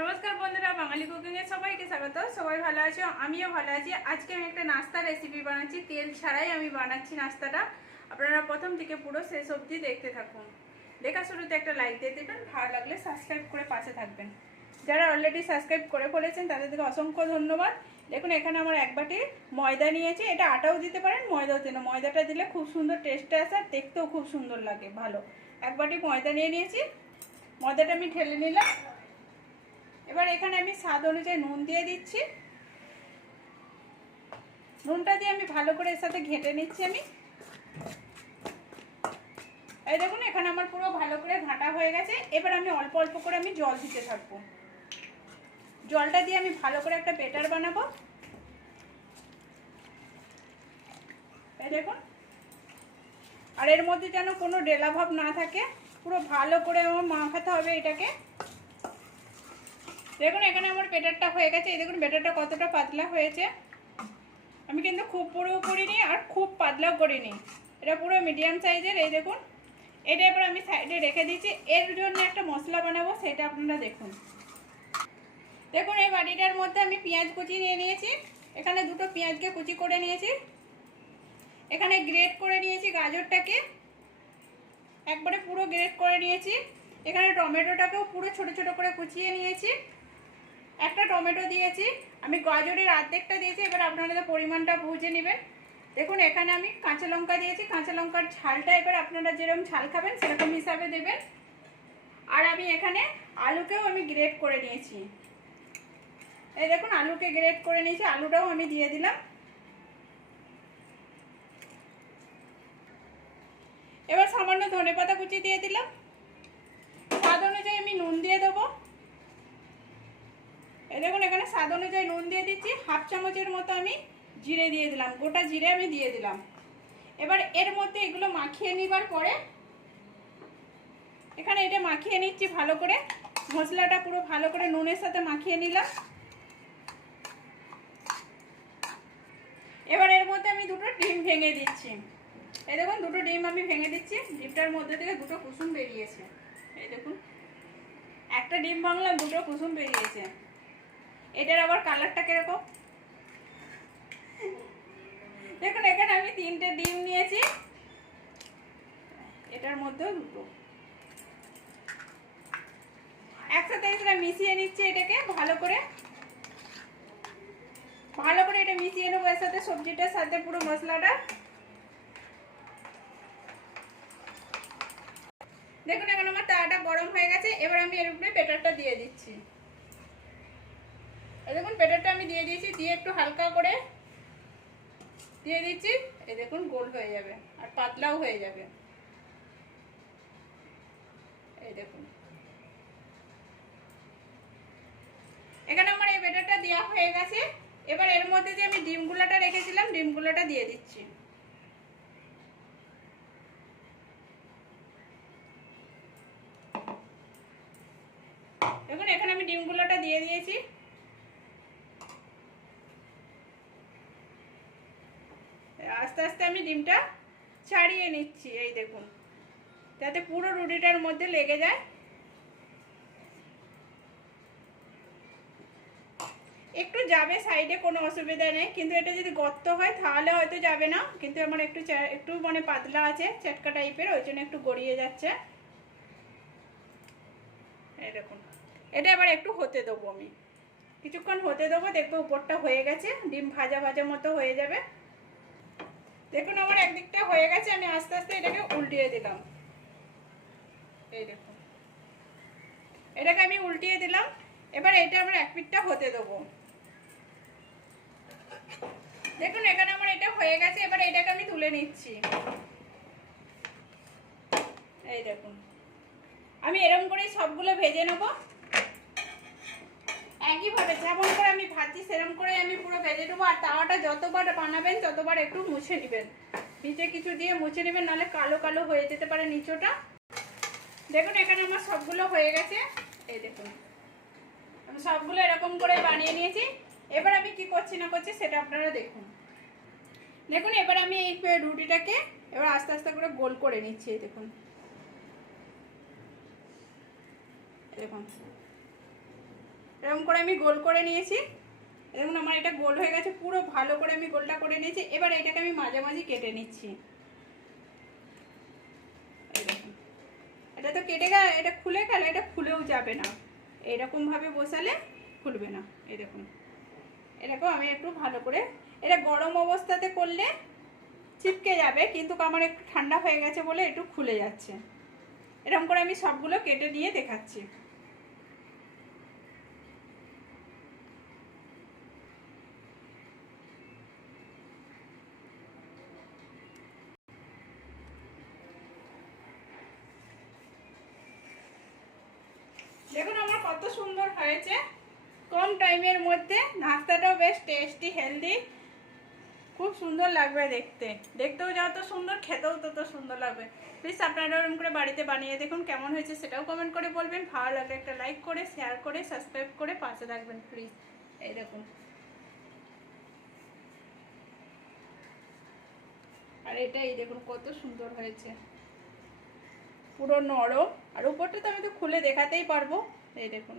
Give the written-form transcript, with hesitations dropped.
নমস্কার বন্ধুরা, বাঙালি কুকিং এর সবাইকে স্বাগত। সবাই ভালো আছো? আমিও ভালো আছি। আজকে আমি একটা নাস্তা রেসিপি বানাচ্ছি, তেল ছাড়াই আমি বানাচ্ছি নাস্তাটা। আপনারা প্রথম থেকে পুরো শেষ অবধি দেখতে থাকুন। দেখা শুরুতে একটা লাইক দিয়ে দেবেন, ভালো লাগলে সাবস্ক্রাইব করে পাশে থাকবেন। যারা অলরেডি সাবস্ক্রাইব করে ফেলেছেন তাদের থেকে অসংখ্য ধন্যবাদ। দেখুন এখানে আমার এক বাটি ময়দা নিয়েছি। এটা আটাও দিতে পারেন, ময়দাও দিন। ময়দাটা দিলে খুব সুন্দর টেস্ট আসে আর দেখতেও খুব সুন্দর লাগে, ভালো। এক বাটি ময়দা নিয়ে নিয়েছি। ময়দাটা আমি ঢেলে নিলাম। এবার এখানে আমি স্বাদ অনুযায়ী নুন দিয়ে দিচ্ছি। নুনটা দিয়ে আমি ভালো করে এর সাথে ঘেঁটে নিচ্ছি আমি। এই দেখুন এখানে আমার পুরো ভালো করে ঘাঁটা হয়ে গেছে। এবার আমি অল্প অল্প করে আমি জল দিতে থাকবো। জলটা দিয়ে আমি ভালো করে একটা ব্যাটার বানাবো। এই দেখুন, আর এর মধ্যে যেন কোনো ডেলা ভাব না থাকে, পুরো ভালো করে আমার মাখাতে হবে এটাকে। দেখুন এখানে আমার ব্যাটারটা হয়ে গেছে। এই দেখুন ব্যাটারটা কতটা পাতলা হয়েছে। আমি কিন্তু খুব পুরো করিনি আর খুব পাতলাও করিনি, এটা পুরো মিডিয়াম সাইজের। এই দেখুন, এটা এবার আমি সাইডে রেখে দিচ্ছি। এর জন্য একটা মশলা বানাবো, সেটা আপনারা দেখুন। দেখুন এই বাটিটার মধ্যে আমি পেঁয়াজ কুচি নিয়ে নিয়েছি। এখানে দুটো পেঁয়াজকে কুচি করে নিয়েছি। এখানে গ্রেট করে নিয়েছি গাজরটাকে, একবারে পুরো গ্রেট করে নিয়েছি। এখানে টমেটোটাকেও পুরো ছোট ছোট করে কুচিয়ে নিয়েছি। একটা টমেটো দিয়েছি, আমি গাজরের অর্ধেকটা দিয়েছি। এবার আপনারা পরিমাণটা বুঝে নেবেন। দেখুন এখানে আমি কাঁচা লঙ্কা দিয়েছি। কাঁচা লঙ্কার ঝালটা এবার আপনারা যেরকম ঝাল খাবেন সেরকম হিসাবে দেবেন। আর আমি এখানে আলুকেও আমি গ্রেট করে নিয়েছি। এই দেখুন আলুকে গ্রেট করে নিয়েছি, আলুটাও আমি দিয়ে দিলাম। এবার সামান্য ধনেপাতা কুচি দিয়ে দিলাম। স্বাদ অনুযায়ী আমি নুন দিয়ে দেবো। এই দেখুন এখানে স্বাদ অনুযায়ী নুন দিয়ে দিচ্ছি। হাফ চামচের মতো আমি জিরে দিয়ে দিলাম, গোটা জিরে আমি দিয়ে দিলাম। এবার এর মধ্যে এগুলো মাখিয়ে নিবার পরে এখানে এটা মাখিয়ে নিচ্ছি ভালো করে। মশলাটা পুরো ভালো করে নুনের সাথে মাখিয়ে নিলাম। এবার এর মধ্যে আমি দুটো ডিম ভেঙে দিচ্ছি। এই দেখুন দুটো ডিম আমি ভেঙে দিচ্ছি। ডিমটার মধ্যে থেকে দুটো কুসুম বেরিয়েছে। এই দেখুন একটা ডিম ভাঙলাম, দুটো কুসুম বেরিয়েছে। এটার আবার কালারটা কিরকম দেখুন। এখানে আমি 3টে ডিম নিয়েছি, এটার মধ্যেও দুটো। একসাথে এটা মিশিয়ে নিচ্ছি। এটাকে ভালো করে এটা মিশিয়ে নেবো এর সাথে, সবজিটার সাথে পুরো মশলাটা। দেখুন এখন আমার তাওয়াটা গরম হয়ে গেছে। এবার আমি এর উপরে ব্যাটারটা দিয়ে দিচ্ছি। এই দেখুন ব্যাটারটা আমি দিয়ে দিয়েছি, দিয়ে একটু হালকা করে দিয়ে দিচ্ছি। এই দেখুন গোল হয়ে যাবে আর পাতলাও হয়ে যাবে। এই দেখুন এখানে আমার এই ব্যাটারটা দেওয়া হয়ে গেছে। এবার এর মধ্যে যে আমি ডিমগুলোটা রেখেছিলাম, ডিমগুলোটা দিয়ে দিচ্ছি। দেখুন এখানে আমি ডিমগুলোটা দিয়ে দিয়েছি। আস্তে আস্তে আমি ডিমটা ছাড়িয়ে নিচ্ছি। এই দেখুন যাতে পুরো রুটিটার মধ্যে লেগে যায়। একটু যাবে সাইডে, কোনো অসুবিধা নেই, কিন্তু এটা যদি গর্ত হয় তাহলে হয়তো যাবে না। কিন্তু আমার একটু মানে পাতলা আছে, চটকা টাইপের, ওই জন্য একটু গড়িয়ে যাচ্ছে। এই দেখুন এটা এবার একটু হতে দেবো, আমি কিছুক্ষণ হতে দেবো। দেখবো উপরটা হয়ে গেছে, ডিম ভাজা ভাজা মতো হয়ে যাবে। দেখুন আমার একদিকটা হয়ে গেছে, আমি আস্তে আস্তে এটাকে উল্টিয়ে দিলাম। এই দেখুন এটাকে আমি উল্টিয়ে দিলাম। এবার এটা আমার এক পিঠটা হতে দেবো। দেখুন এখানে আমার এটা হয়ে গেছে। এবার এটাকে আমি তুলে নিচ্ছি। এই দেখুন আমি এরকম করে সবগুলো ভেজে নেব একইভাবে, যেমন করে আমি ভাজি সেরকম করে আমি পুরো ভেজে নেবো। আর তাওয়াটা যতবার বানাবেন ততবার একটু মুছে নেবেন, নিচে কিছু দিয়ে মুছে নেবেন, নাহলে কালো কালো হয়ে যেতে পারে নিচটা। দেখুন এখানে আমার সবগুলো হয়ে গেছে। এই দেখুন আমি সবগুলো এরকম করে বানিয়ে নিয়েছি। এবার আমি কি করছি না করছি সেটা আপনারা দেখুন। দেখুন এবার আমি এই রুটিটাকে এবার আস্তে আস্তে করে গোল করে নিচ্ছি। এই দেখুন দেখুন এরকম করে আমি গোল করে নিয়েছি। দেখুন আমার এটা গোল হয়ে গেছে, পুরো ভালো করে আমি গোলটা করে নিয়েছি। এবার এটাকে আমি মাঝামাঝি কেটে নিচ্ছি। এই দেখুন এটা তো কেটে গেল, এটা খুলে গেল, এটা খুলেও যাবে না, এরকমভাবে বসালে খুলবে না। এই দেখুন এরকম আমি একটু ভালো করে, এটা গরম অবস্থাতে করলে চিপকে যাবে, কিন্তু আমার একটু ঠান্ডা হয়ে গেছে বলে একটু খুলে যাচ্ছে। এরকম করে আমি সবগুলো কেটে নিয়ে দেখাচ্ছি। দেখুন আমার কত সুন্দর হয়েছে, কম টাইমের মধ্যে। নাস্তাটাও বেশ টেস্টি হেলদি, খুব সুন্দর লাগবে দেখতে, দেখতেও যত সুন্দর, খেতেও তত সুন্দর লাগবে। প্লিজ আপনারা এরকম করে বাড়িতে বানিয়ে দেখুন, কেমন হয়েছে সেটাও কমেন্ট করে বলবেন। ভালো লাগলে একটা লাইক করে, শেয়ার করে, সাবস্ক্রাইব করে পাশে থাকবেন প্লিজ। এই দেখুন, আর এটা এই দেখুন কত সুন্দর হয়েছে, পুরো নরম। আর উপরটা তো আমি তো খুলে দেখাতেই পারবো। এই দেখুন।